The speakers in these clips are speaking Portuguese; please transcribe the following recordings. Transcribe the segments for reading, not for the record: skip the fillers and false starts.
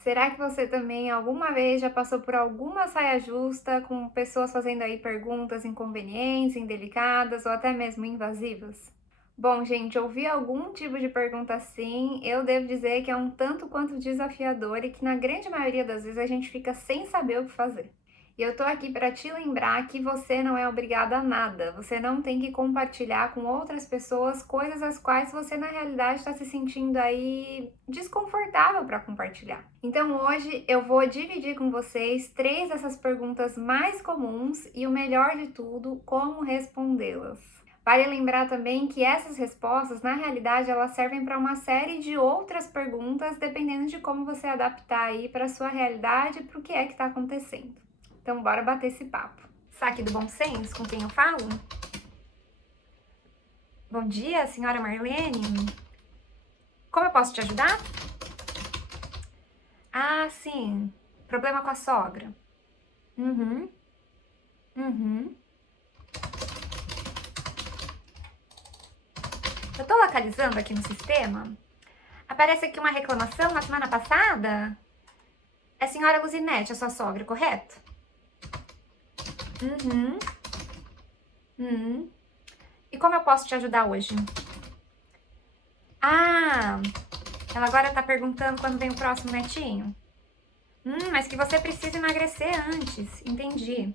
Será que você também alguma vez já passou por alguma saia justa com pessoas fazendo aí perguntas inconvenientes, indelicadas ou até mesmo invasivas? Bom, gente, ouvir algum tipo de pergunta assim, eu devo dizer que é um tanto quanto desafiador e que na grande maioria das vezes a gente fica sem saber o que fazer. E eu tô aqui para te lembrar que você não é obrigada a nada, você não tem que compartilhar com outras pessoas coisas as quais você na realidade está se sentindo aí desconfortável para compartilhar. Então hoje eu vou dividir com vocês três dessas perguntas mais comuns e o melhor de tudo, como respondê-las. Vale lembrar também que essas respostas, na realidade, elas servem para uma série de outras perguntas, dependendo de como você adaptar aí para a sua realidade e para o que é que está acontecendo. Então, bora bater esse papo. Saque do bom senso com quem eu falo? Bom dia, senhora Marlene. Como eu posso te ajudar? Ah, sim. Problema com a sogra. Uhum, uhum. Eu tô localizando aqui no sistema. Aparece aqui uma reclamação na semana passada. É a senhora Luzinete, a sua sogra, correto? Uhum, uhum. E como eu posso te ajudar hoje? Ah, ela agora tá perguntando quando vem o próximo netinho. Mas que você precisa emagrecer antes. Entendi.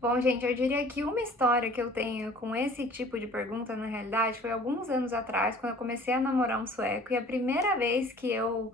Bom, gente, eu diria que uma história que eu tenho com esse tipo de pergunta, na realidade, foi alguns anos atrás, quando eu comecei a namorar um sueco, e a primeira vez que eu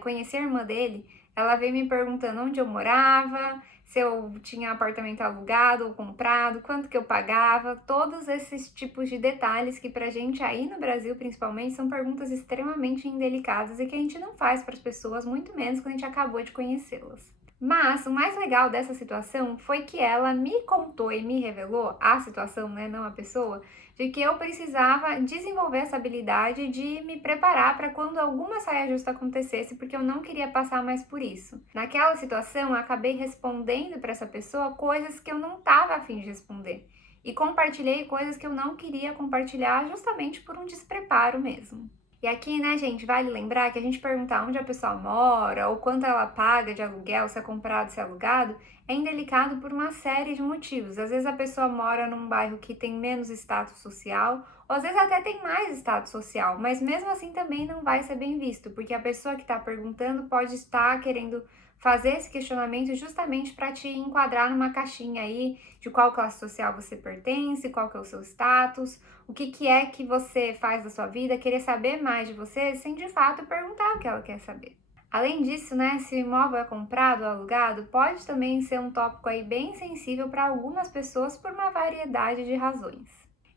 conheci a irmã dele, ela veio me perguntando onde eu morava, se eu tinha apartamento alugado ou comprado, quanto que eu pagava, todos esses tipos de detalhes que pra gente aí no Brasil, principalmente, são perguntas extremamente indelicadas e que a gente não faz para as pessoas, muito menos quando a gente acabou de conhecê-las. Mas o mais legal dessa situação foi que ela me contou e me revelou a situação, né, não a pessoa, de que eu precisava desenvolver essa habilidade de me preparar para quando alguma saia justa acontecesse, porque eu não queria passar mais por isso. Naquela situação, eu acabei respondendo para essa pessoa coisas que eu não estava a fim de responder. E compartilhei coisas que eu não queria compartilhar justamente por um despreparo mesmo. E aqui, né, gente, vale lembrar que a gente perguntar onde a pessoa mora ou quanto ela paga de aluguel, se é comprado, se é alugado, é indelicado por uma série de motivos. Às vezes a pessoa mora num bairro que tem menos status social, ou às vezes até tem mais status social, mas mesmo assim também não vai ser bem visto, porque a pessoa que está perguntando pode estar querendo fazer esse questionamento justamente para te enquadrar numa caixinha aí de qual classe social você pertence, qual que é o seu status, o que, que é que você faz da sua vida, querer saber mais de você sem de fato perguntar o que ela quer saber. Além disso, né, se o imóvel é comprado ou alugado, pode também ser um tópico aí bem sensível para algumas pessoas por uma variedade de razões.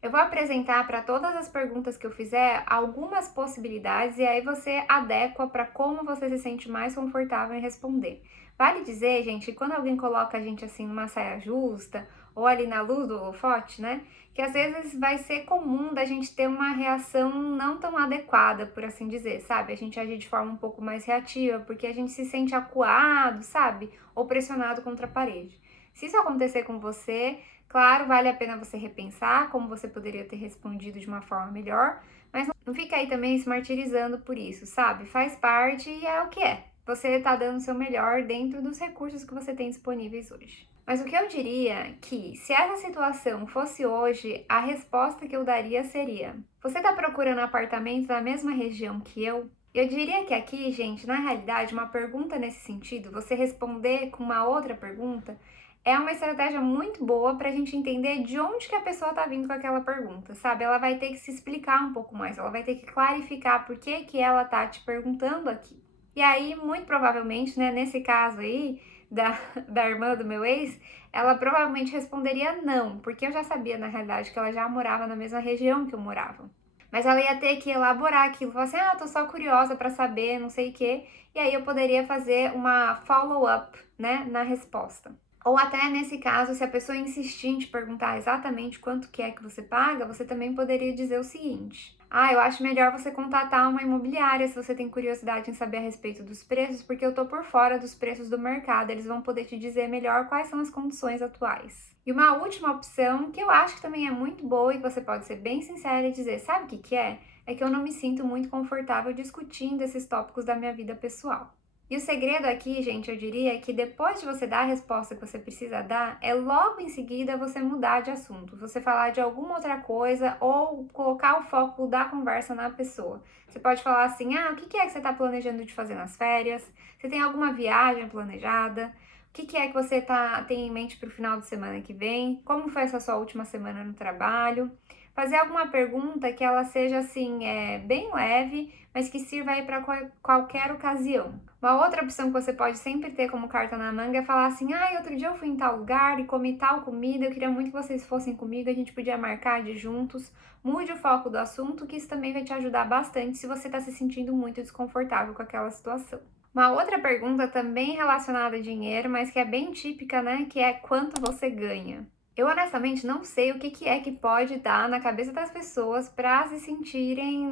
Eu vou apresentar para todas as perguntas que eu fizer algumas possibilidades e aí você adequa para como você se sente mais confortável em responder. Vale dizer, gente, que quando alguém coloca a gente assim numa saia justa ou ali na luz do holofote, né, que às vezes vai ser comum da gente ter uma reação não tão adequada, por assim dizer, sabe? A gente agir de forma um pouco mais reativa, porque a gente se sente acuado, sabe? Ou pressionado contra a parede. Se isso acontecer com você, claro, vale a pena você repensar como você poderia ter respondido de uma forma melhor, mas não fica aí também se martirizando por isso, sabe? Faz parte e é o que é. Você tá dando o seu melhor dentro dos recursos que você tem disponíveis hoje. Mas o que eu diria é que, se essa situação fosse hoje, a resposta que eu daria seria: você está procurando apartamento na mesma região que eu? Eu diria que aqui, gente, na realidade, uma pergunta nesse sentido, você responder com uma outra pergunta, é uma estratégia muito boa para a gente entender de onde que a pessoa está vindo com aquela pergunta, sabe? Ela vai ter que se explicar um pouco mais, ela vai ter que clarificar por que que ela tá te perguntando aqui. E aí, muito provavelmente, né, nesse caso aí, da, da irmã do meu ex, ela provavelmente responderia não, porque eu já sabia, na realidade, que ela já morava na mesma região que eu morava. Mas ela ia ter que elaborar aquilo, falar assim, ah, tô só curiosa para saber, não sei o quê, e aí eu poderia fazer uma follow-up, né, na resposta. Ou até nesse caso, se a pessoa insistir em te perguntar exatamente quanto que é que você paga, você também poderia dizer o seguinte: ah, eu acho melhor você contatar uma imobiliária se você tem curiosidade em saber a respeito dos preços, porque eu tô por fora dos preços do mercado, eles vão poder te dizer melhor quais são as condições atuais. E uma última opção, que eu acho que também é muito boa e que você pode ser bem sincera e dizer, sabe o que que é? é que eu não me sinto muito confortável discutindo esses tópicos da minha vida pessoal. E o segredo aqui, gente, eu diria que depois de você dar a resposta que você precisa dar, é logo em seguida você mudar de assunto, você falar de alguma outra coisa ou colocar o foco da conversa na pessoa. Você pode falar assim: ah, o que é que você está planejando de fazer nas férias? Você tem alguma viagem planejada? O que é que você tem em mente para o final de semana que vem? Como foi essa sua última semana no trabalho? Fazer alguma pergunta que ela seja assim, bem leve, mas que sirva aí para qualquer ocasião. Uma outra opção que você pode sempre ter como carta na manga é falar assim: ah, outro dia eu fui em tal lugar e comi tal comida, eu queria muito que vocês fossem comigo, a gente podia marcar de ir juntos. Mude o foco do assunto, que isso também vai te ajudar bastante se você está se sentindo muito desconfortável com aquela situação. Uma outra pergunta também relacionada a dinheiro, mas que é bem típica, né? Que é quanto você ganha. Eu honestamente não sei o que é que pode dar na cabeça das pessoas para se sentirem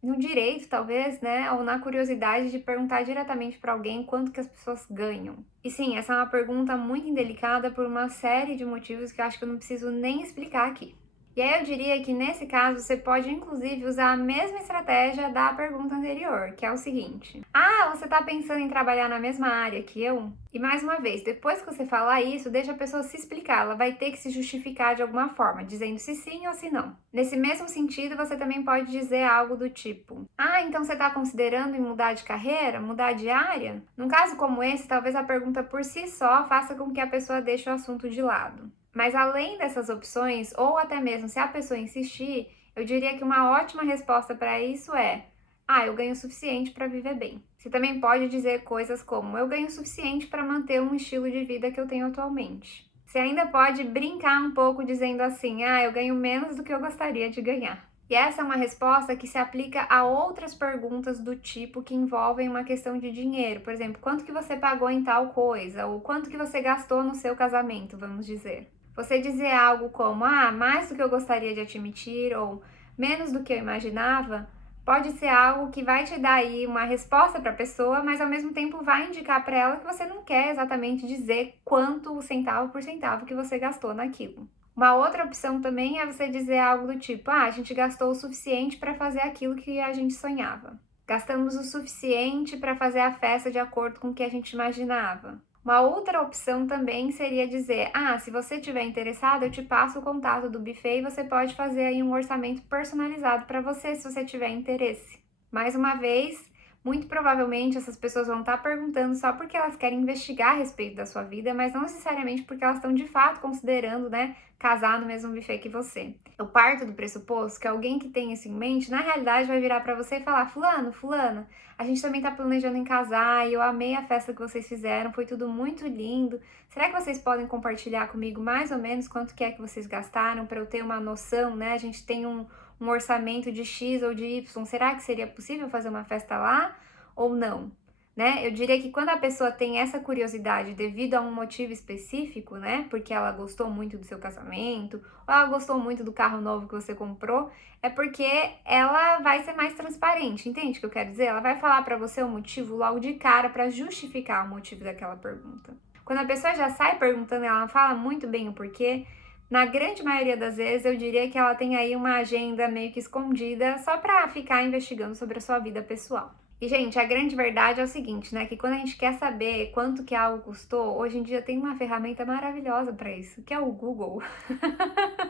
no direito, talvez, né? Ou na curiosidade de perguntar diretamente para alguém quanto que as pessoas ganham. E sim, essa é uma pergunta muito indelicada por uma série de motivos que eu acho que eu não preciso nem explicar aqui. E aí eu diria que nesse caso você pode inclusive usar a mesma estratégia da pergunta anterior, que é o seguinte: ah, você está pensando em trabalhar na mesma área que eu? E mais uma vez, depois que você falar isso, deixa a pessoa se explicar, ela vai ter que se justificar de alguma forma, dizendo se sim ou se não. Nesse mesmo sentido, você também pode dizer algo do tipo: ah, então você está considerando em mudar de carreira, mudar de área? Num caso como esse, talvez a pergunta por si só faça com que a pessoa deixe o assunto de lado. Mas além dessas opções, ou até mesmo se a pessoa insistir, eu diria que uma ótima resposta para isso é: ah, eu ganho o suficiente para viver bem. Você também pode dizer coisas como: eu ganho o suficiente para manter um estilo de vida que eu tenho atualmente. Você ainda pode brincar um pouco dizendo assim: ah, eu ganho menos do que eu gostaria de ganhar. E essa é uma resposta que se aplica a outras perguntas do tipo que envolvem uma questão de dinheiro. Por exemplo, quanto que você pagou em tal coisa? Ou quanto que você gastou no seu casamento, vamos dizer. Você dizer algo como: ah, mais do que eu gostaria de admitir, ou menos do que eu imaginava, pode ser algo que vai te dar aí uma resposta para a pessoa, mas ao mesmo tempo vai indicar para ela que você não quer exatamente dizer quanto centavo por centavo que você gastou naquilo. Uma outra opção também é você dizer algo do tipo: ah, a gente gastou o suficiente para fazer aquilo que a gente sonhava. Gastamos o suficiente para fazer a festa de acordo com o que a gente imaginava. Uma outra opção também seria dizer: ah, se você estiver interessado, eu te passo o contato do buffet e você pode fazer aí um orçamento personalizado para você, se você tiver interesse. Mais uma vez, muito provavelmente essas pessoas vão estar perguntando só porque elas querem investigar a respeito da sua vida, mas não necessariamente porque elas estão de fato considerando, né, casar no mesmo buffet que você. Eu parto do pressuposto que alguém que tem isso em mente, na realidade, vai virar para você e falar: fulano, fulana, a gente também tá planejando em casar e eu amei a festa que vocês fizeram, foi tudo muito lindo. Será que vocês podem compartilhar comigo mais ou menos quanto que é que vocês gastaram para eu ter uma noção, né? A gente tem um orçamento de X ou de Y. Será que seria possível fazer uma festa lá ou não? Né? Eu diria que quando a pessoa tem essa curiosidade devido a um motivo específico, né? Porque ela gostou muito do seu casamento, ou ela gostou muito do carro novo que você comprou, é porque ela vai ser mais transparente, entende o que eu quero dizer? Ela vai falar para você o motivo logo de cara para justificar o motivo daquela pergunta. Quando a pessoa já sai perguntando, ela fala muito bem o porquê. Na grande maioria das vezes, eu diria que ela tem aí uma agenda meio que escondida só para ficar investigando sobre a sua vida pessoal. E, gente, a grande verdade é o seguinte, né? Que quando a gente quer saber quanto que algo custou, hoje em dia tem uma ferramenta maravilhosa para isso, que é o Google.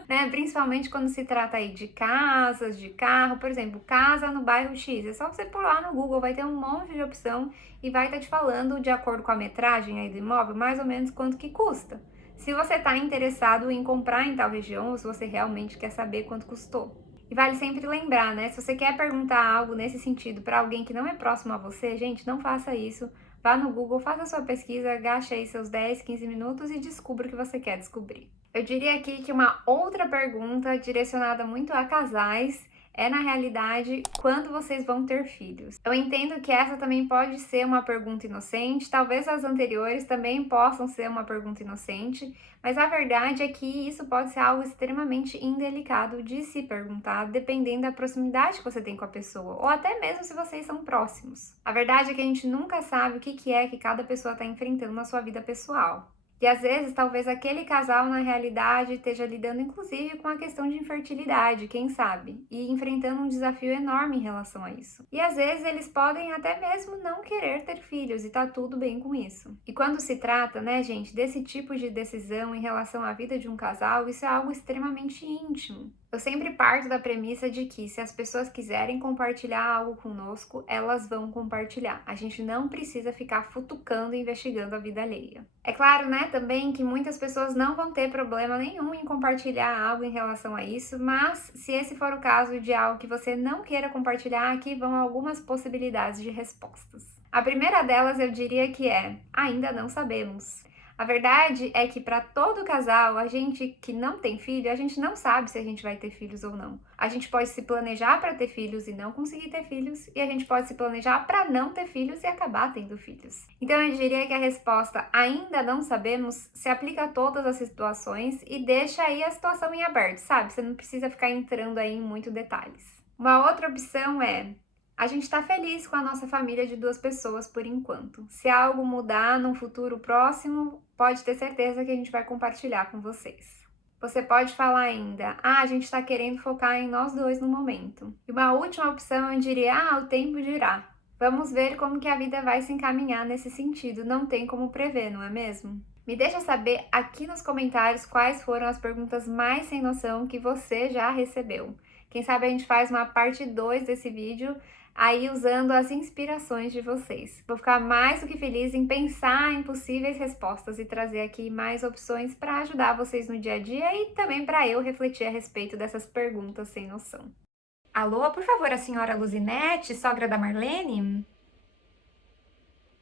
Né? Principalmente quando se trata aí de casas, de carro, por exemplo, casa no bairro X. É só você pular no Google, vai ter um monte de opção e vai estar te falando, de acordo com a metragem aí do imóvel, mais ou menos quanto que custa. Se você está interessado em comprar em tal região, ou se você realmente quer saber quanto custou. E vale sempre lembrar, né? Se você quer perguntar algo nesse sentido para alguém que não é próximo a você, gente, não faça isso. Vá no Google, faça a sua pesquisa, gaste aí seus 10, 15 minutos e descubra o que você quer descobrir. Eu diria aqui que uma outra pergunta direcionada muito a casais é, na realidade, quando vocês vão ter filhos? Eu entendo que essa também pode ser uma pergunta inocente, talvez as anteriores também possam ser uma pergunta inocente, mas a verdade é que isso pode ser algo extremamente indelicado de se perguntar, dependendo da proximidade que você tem com a pessoa, ou até mesmo se vocês são próximos. A verdade é que a gente nunca sabe o que é que cada pessoa está enfrentando na sua vida pessoal. E às vezes, talvez aquele casal na realidade esteja lidando inclusive com a questão de infertilidade, quem sabe, e enfrentando um desafio enorme em relação a isso. E às vezes eles podem até mesmo não querer ter filhos e tá tudo bem com isso. E quando se trata, né, gente, desse tipo de decisão em relação à vida de um casal, isso é algo extremamente íntimo. Eu sempre parto da premissa de que se as pessoas quiserem compartilhar algo conosco, elas vão compartilhar. A gente não precisa ficar futucando e investigando a vida alheia. É claro, né, também que muitas pessoas não vão ter problema nenhum em compartilhar algo em relação a isso, mas se esse for o caso de algo que você não queira compartilhar, aqui vão algumas possibilidades de respostas. A primeira delas eu diria que é: ainda não sabemos. A verdade é que para todo casal, a gente que não tem filho, a gente não sabe se a gente vai ter filhos ou não. A gente pode se planejar para ter filhos e não conseguir ter filhos, e a gente pode se planejar para não ter filhos e acabar tendo filhos. Então eu diria que a resposta ainda não sabemos se aplica a todas as situações e deixa aí a situação em aberto, sabe? Você não precisa ficar entrando aí em muitos detalhes. Uma outra opção é: a gente está feliz com a nossa família de 2 pessoas por enquanto. Se algo mudar num futuro próximo, pode ter certeza que a gente vai compartilhar com vocês. Você pode falar ainda: ah, a gente está querendo focar em nós dois no momento. E uma última opção eu diria: ah, o tempo dirá. Vamos ver como que a vida vai se encaminhar nesse sentido, não tem como prever, não é mesmo? Me deixa saber aqui nos comentários quais foram as perguntas mais sem noção que você já recebeu. Quem sabe a gente faz uma parte 2 desse vídeo aí usando as inspirações de vocês. Vou ficar mais do que feliz em pensar em possíveis respostas e trazer aqui mais opções para ajudar vocês no dia a dia e também para eu refletir a respeito dessas perguntas sem noção. Alô, por favor, a senhora Luzinete, sogra da Marlene?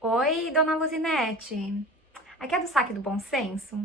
Oi, dona Luzinete. Aqui é do Saque do Bom Senso?